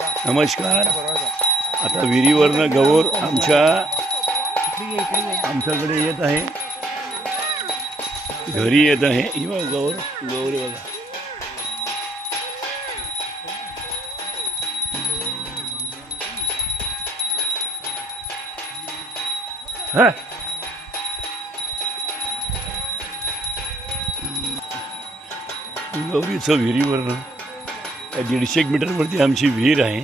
नमस्कार. आता विहिरीवरनं गौर आमच्याकडे येत आहे, घरी येत आहे. ही बघा गौर बघा. हा गौरीचं विहिरीवरनं 150 मीटरवरती आमची विहीर आहे.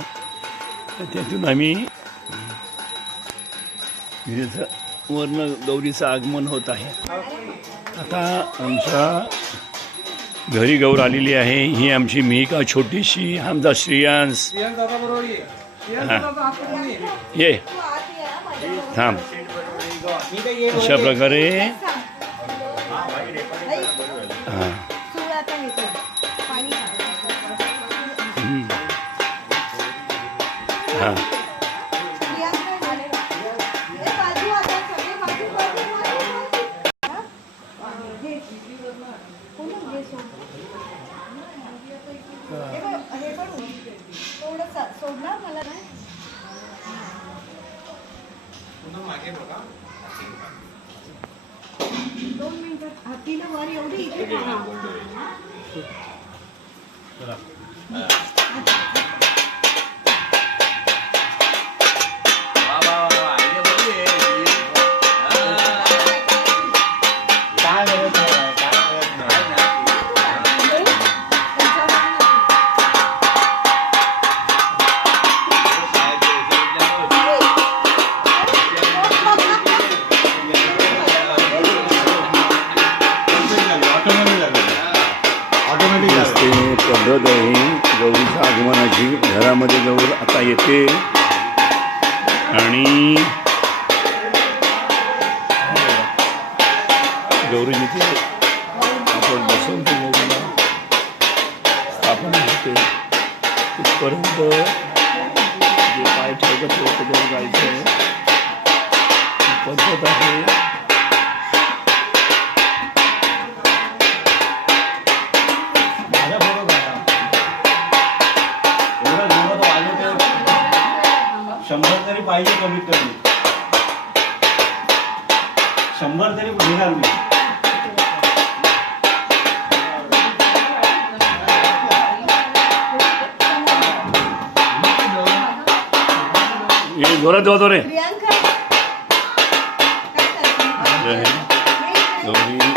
त्यातून आम्ही विहिरीचं वरनं गौरीचं आगमन होत आहे. आता आमच्या घरी गौर आलेली आहे. ही आमची मिहिका छोटीशी. आमचा श्रियांश ये थांब. अशा प्रकारे हां हां पद्धत आहे गौरीच्या आगमनाची. घरामध्ये गौर आता येते आणि गौरी जिथे आपण बसवतो गौरीला स्थापना होते तिथपर्यंत जे पाय ठेवतात त्याच्यावर जायचं पद्धत आहे. तरी पाहिजे, कमीत कमी 100 तरी घेणार मी. ये जोरात वाजव रे. गौरी